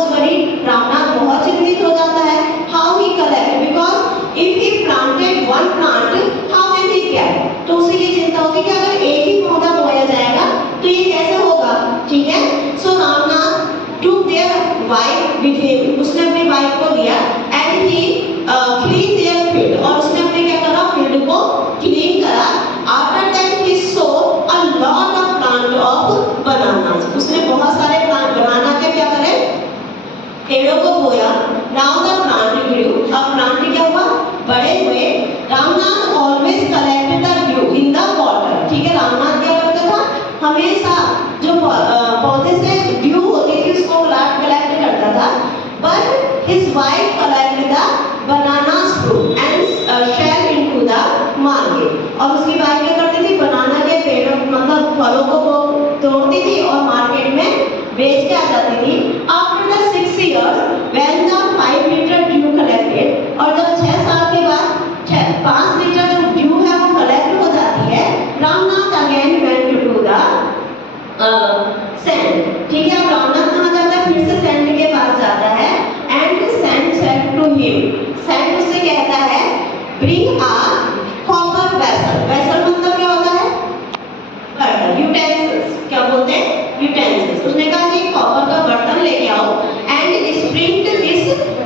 was worried. Ramnath बहुत चिंतित हो जाता है. How he collect? Because if he planted one plant, how can he get? तो उसे ये चिंता होती कि अगर एक ही पौधा बोया जाएगा तो ये कैसे होगा, ठीक है. So Ramnath took their wife with him. उसने अपनी वाइफ को लिया and he cleaned their field. और उसने अपने क्या करा, फील्ड को क्लीन करा. After that he sowed a lot of plant of bananas. उसने बहुत सारे प्लांट बनाना के क्या करे, पेड़ों को बोया. Now the plant grew. अब प्लांट क्या हुआ, बड़े हुए. Ramnath always collected the dew in the water. ठीक है, रामनाथ क्या करता था, हमेशा जो पौधे से ड्यू होती थी उसको कलेक्ट करता था. But his wife collected the bananas fruit and shell into the market. और उसकी वाइफ क्या करती थी, बनाना के पेड़ मतलब फलों को वो तोड़ती थी और मार्केट में बेच के आ जाती थी. After the 6 years, when the 5 liter dew collected, और जब 6 साल के बाद 5 लीटर जो ड्यू है वो कलेक्ट हो जाती है, Ramnath again went to the saint. ठीक है, अब रामनाथ कहाँ जाता है, फिर से सैंड के पास जाता है. And saint said to him, saint उससे कहता है, bring a copper vessel. Vessel मतलब क्या होता है, बर्तन, यूटेंसिल्स. क्या बोलते हैं, यूटेंसिल्स. उसने कहा कि कॉपर का बर्तन लेके आओ and sprinkle this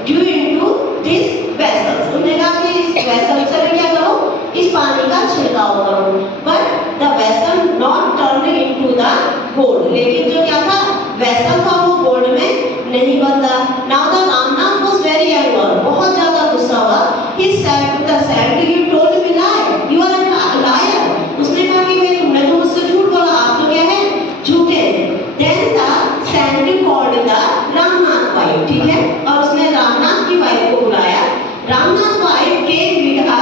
due into this vessels. उसने कहा कि इस वेसल से क्या करो, इस पानी का छिड़काव करो. But the vessel not turn into the gold. लेकिन जो क्या था, वेसल था वो गोल्ड में नहीं बदला. Now the Ramnath was very anger, बहुत ज्यादा गुस्सा हुआ. He said to the saint, you told me lie, you are a liar. उसने कहा कि भाई तुमने तो मुझसे झूठ बोला, आप तो क्या है, झूठे हैं. Then the saint called the Ramnath wife. ठीक है, और उसने रामनाथ की वाइफ को बुलाया. Ramnath wife came with a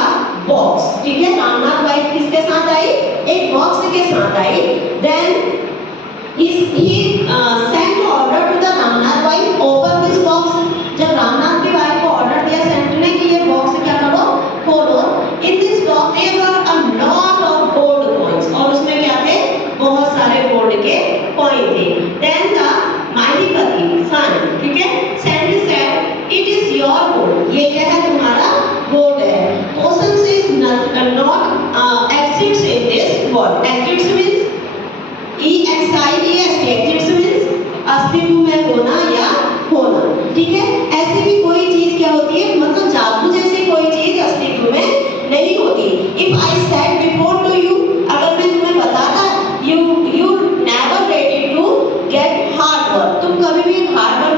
box. ठीक है, रामनाथ वाइफ किसके साथ आई, एक बॉक्स के साथ आई. Then he sent order to the Ramnath wife, open this box. जब रामनाथ की वाइफ को ऑर्डर दिया सेंट ने कि ये बॉक्स क्या करो, खोलो. in this box there were a lot of gold coins. और उसमें क्या थे, बहुत सारे गोल्ड के कॉइन थे. then the माहिपति सन, ठीक है, Saint said it is your gold. ये क्या है, तुम्हारा गोल्ड है. ocean is not exists in this world. exists means exists means अस्तित्व में होना या होना. ठीक है, ऐसी भी कोई चीज क्या होती है, मतलब जादू जैसी कोई चीज अस्तित्व में नहीं होती. If I said before to you, अगर मैं तुम्हें बताता, you never ready to get hard work. तुम कभी भी हार्ड वर्क